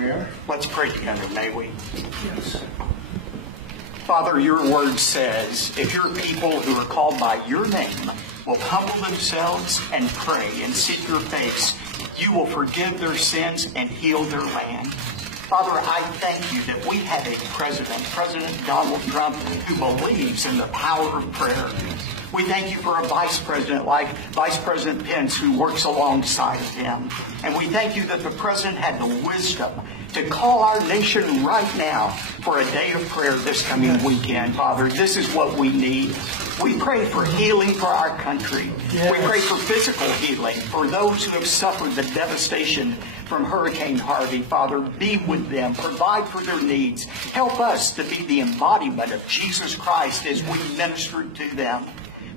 prayer. Let's pray together, may we? Yes. Father, your word says, if your people who are called by your name will humble themselves and pray and seek your face, you will forgive their sins and heal their land. Father, I thank you that we have a president, President Donald Trump, who believes in the power of prayer. We thank you for a vice president like Vice President Pence, who works alongside of him. And we thank you that the president had the wisdom to call our nation right now for a day of prayer this coming weekend, Father. This is what we need. We pray for healing for our country. Yes. We pray for physical healing for those who have suffered the devastation from Hurricane Harvey. Father, be with them. Provide for their needs. Help us to be the embodiment of Jesus Christ as we minister to them.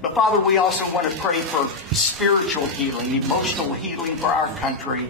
But Father, we also want to pray for spiritual healing, emotional healing for our country.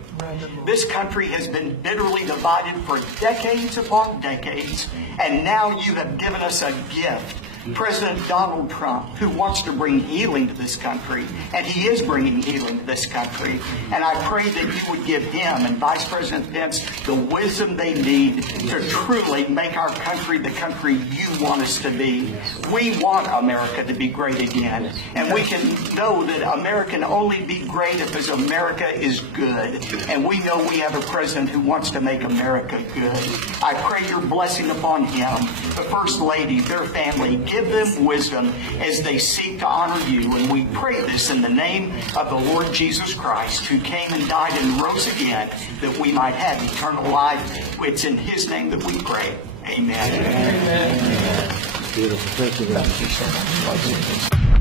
This country has been bitterly divided for decades upon decades, and now you have given us a gift. President Donald Trump, who wants to bring healing to this country, and he is bringing healing to this country. And I pray that you would give him and Vice President Pence the wisdom they need to truly make our country the country you want us to be. We want America to be great again, and we can know that America can only be great if America is good. And we know we have a president who wants to make America good. I pray your blessing upon him, the First Lady, their family. Give them wisdom as they seek to honor you. And we pray this in the name of the Lord Jesus Christ, who came and died and rose again that we might have eternal life. It's in his name that we pray. Amen. Amen. Beautiful. Thank you very much.